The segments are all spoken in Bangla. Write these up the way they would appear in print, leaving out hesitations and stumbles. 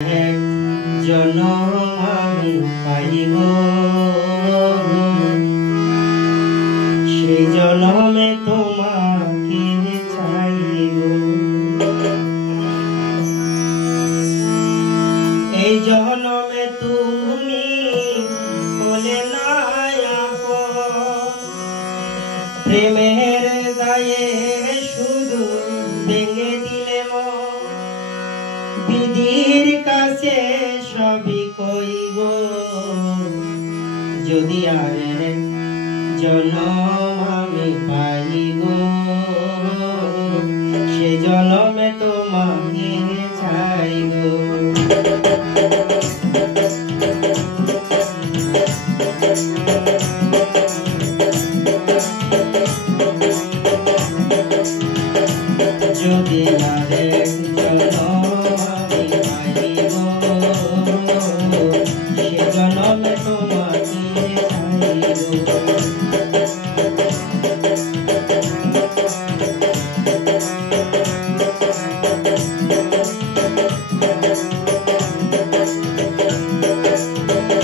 জনম আমি পাইব, সেই জনমে তোমাকে চাইব। এই জনমে তুমি হলে না আপন, প্রেমের গায়ে শুধু ভেঙে দিলে মন। বিধির কাছে সবই কইব, যদি আর জনম আমি পাইব, সে জনমে তোমাকে চাইব। যদি আর জনম আমি পাইব, সে জনমে তোমাকে চাইব।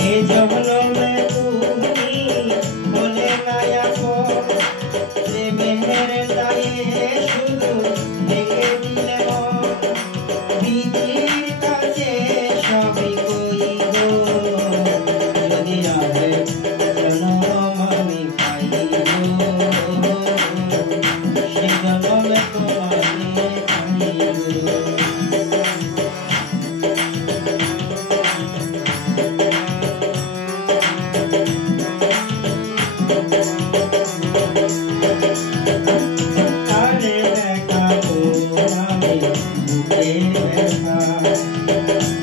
এই জনমে তুমি হলে না আপন, প্রেমের গায়ে শুধু ভেঙে দিলে মন। বিধির কাছে সবই কইব, যদি আর জনম আমি পাইব, সে জনমে তোমাকে চাইব।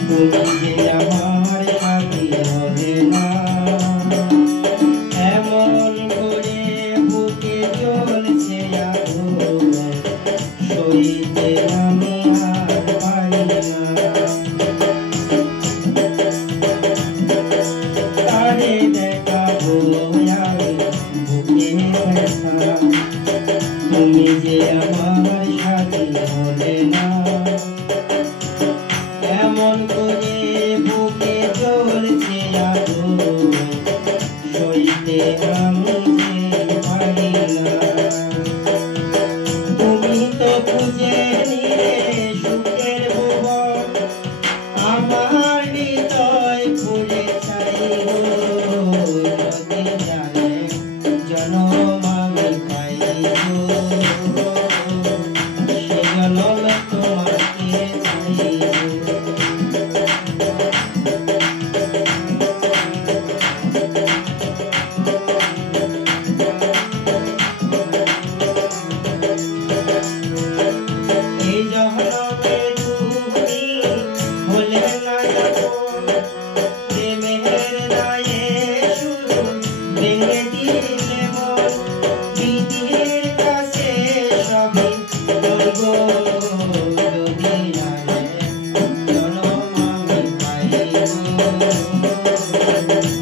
তুমি যে আমার সাথী হলে না, এমন করে বুকে জ্বলছে আগুন, সইতে আমি আর পারি না। তারে দেখাবো আমি বুকে ব্যথা, তুমি যে আমার সাথী হলে না, এমন করে বুকে জ্বলছে আগুন, সইতে আমি যে পারি না। তুমি তো খুঁজে নিলে সুখের ভুবন, আমার হৃদয় পুড়ে ছাই গো। যদি জানে জনম আমি পাইব, সে জনমে তোমাকে চাইব। এই জনমে তুমি হলে না আপন, প্রেমের গায়ে শুধু ভেঙে দিলে মন। বিধির কাছে সবই কইব, যদি আর জনম আমি পাইব,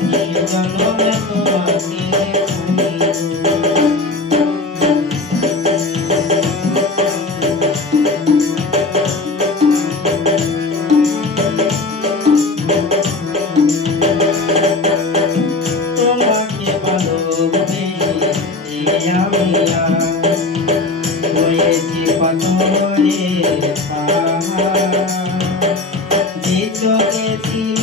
সে জনমে তোমাকে চাইব। তোমাকে ভালোবেসে আমি হয়েছি পাথরের পাহাড়, যে চোখে ছিল